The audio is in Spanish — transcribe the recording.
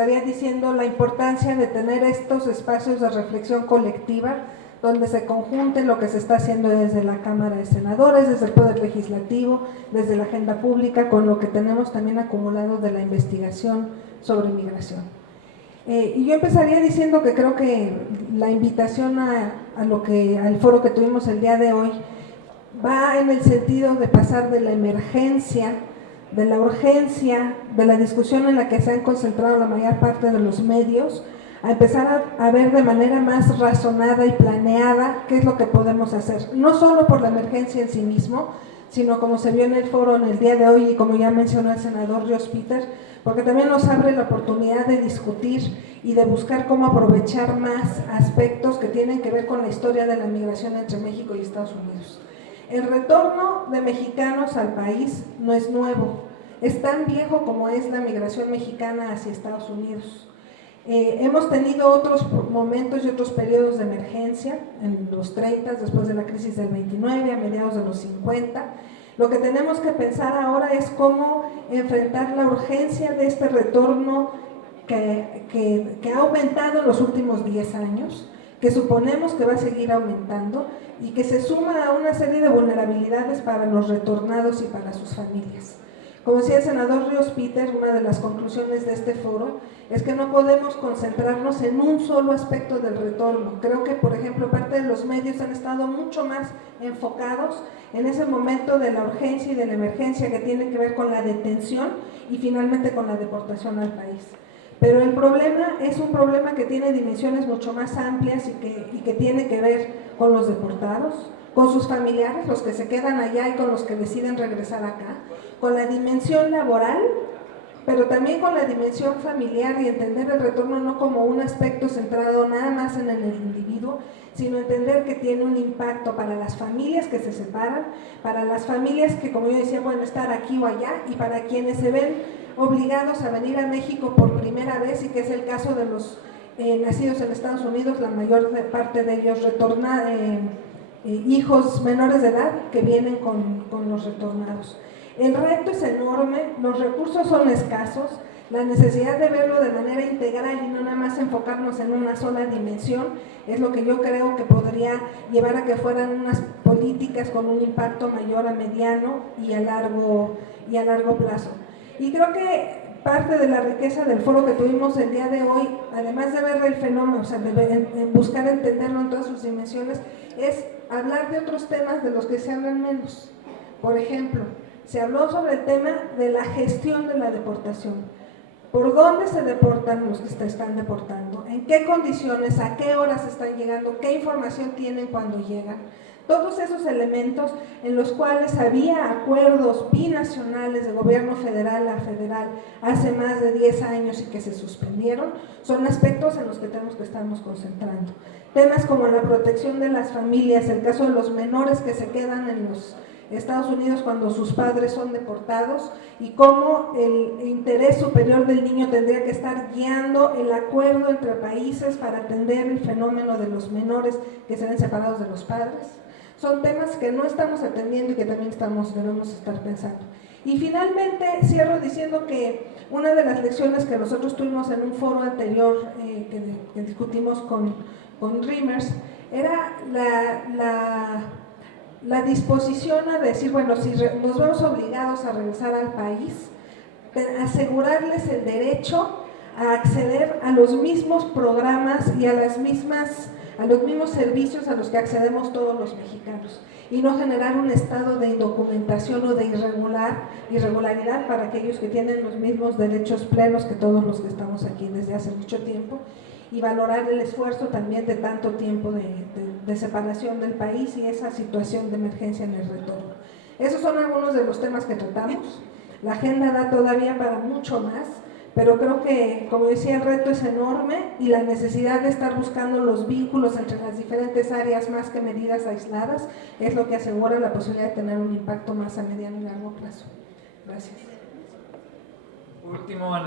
Estaría diciendo la importancia de tener estos espacios de reflexión colectiva donde se conjunte lo que se está haciendo desde la Cámara de Senadores, desde el Poder Legislativo, desde la agenda pública, con lo que tenemos también acumulado de la investigación sobre migración. Y yo empezaría diciendo que creo que la invitación al foro que tuvimos el día de hoy va en el sentido de pasar de la emergencia, de la urgencia, de la discusión en la que se han concentrado la mayor parte de los medios, a empezar a ver de manera más razonada y planeada qué es lo que podemos hacer, no solo por la emergencia en sí mismo, sino como se vio en el foro en el día de hoy y como ya mencionó el senador Rios Peter, porque también nos abre la oportunidad de discutir y de buscar cómo aprovechar más aspectos que tienen que ver con la historia de la migración entre México y Estados Unidos. El retorno de mexicanos al país no es nuevo, es tan viejo como es la migración mexicana hacia Estados Unidos. Hemos tenido otros momentos y otros periodos de emergencia, en los 30, después de la crisis del 29, a mediados de los 50. Lo que tenemos que pensar ahora es cómo enfrentar la urgencia de este retorno que ha aumentado en los últimos 10 años, que suponemos que va a seguir aumentando y que se suma a una serie de vulnerabilidades para los retornados y para sus familias. Como decía el senador Rios Peter, una de las conclusiones de este foro es que no podemos concentrarnos en un solo aspecto del retorno. Creo que, por ejemplo, parte de los medios han estado mucho más enfocados en ese momento de la urgencia y de la emergencia que tiene que ver con la detención y finalmente con la deportación al país. Pero el problema es un problema que tiene dimensiones mucho más amplias y que tiene que ver con los deportados, con sus familiares, los que se quedan allá y con los que deciden regresar acá, con la dimensión laboral, pero también con la dimensión familiar y entender el retorno no como un aspecto centrado nada más en el individuo, sino entender que tiene un impacto para las familias que se separan, para las familias que, como yo decía, pueden estar aquí o allá, y para quienes se ven obligados a venir a México por primera vez, y que es el caso de los nacidos en Estados Unidos, la mayor parte de ellos hijos menores de edad que vienen con los retornados. El reto es enorme, los recursos son escasos, la necesidad de verlo de manera integral y no nada más enfocarnos en una sola dimensión es lo que yo creo que podría llevar a que fueran unas políticas con un impacto mayor a mediano y a largo plazo. Y creo que parte de la riqueza del foro que tuvimos el día de hoy, además de ver el fenómeno, o sea, en buscar entenderlo en todas sus dimensiones, es hablar de otros temas de los que se hablan menos. Por ejemplo, se habló sobre el tema de la gestión de la deportación. ¿Por dónde se deportan los que se están deportando? ¿En qué condiciones? ¿A qué horas están llegando? ¿Qué información tienen cuando llegan? Todos esos elementos en los cuales había acuerdos binacionales de gobierno federal a federal hace más de 10 años y que se suspendieron, son aspectos en los que tenemos que estarnos concentrando. Temas como la protección de las familias, el caso de los menores que se quedan en los Estados Unidos cuando sus padres son deportados y cómo el interés superior del niño tendría que estar guiando el acuerdo entre países para atender el fenómeno de los menores que se ven separados de los padres. Son temas que no estamos atendiendo y que también debemos estar pensando. Y finalmente cierro diciendo que una de las lecciones que nosotros tuvimos en un foro anterior que discutimos con Reimers era la disposición a decir, bueno, si nos vemos obligados a regresar al país, asegurarles el derecho a acceder a los mismos programas y a los mismos servicios a los que accedemos todos los mexicanos y no generar un estado de indocumentación o de irregularidad para aquellos que tienen los mismos derechos plenos que todos los que estamos aquí desde hace mucho tiempo, y valorar el esfuerzo también de tanto tiempo de separación del país y esa situación de emergencia en el retorno. Esos son algunos de los temas que tratamos. La agenda da todavía para mucho más, pero creo que, como decía, el reto es enorme y la necesidad de estar buscando los vínculos entre las diferentes áreas más que medidas aisladas es lo que asegura la posibilidad de tener un impacto más a mediano y largo plazo. Gracias. Último, Ana.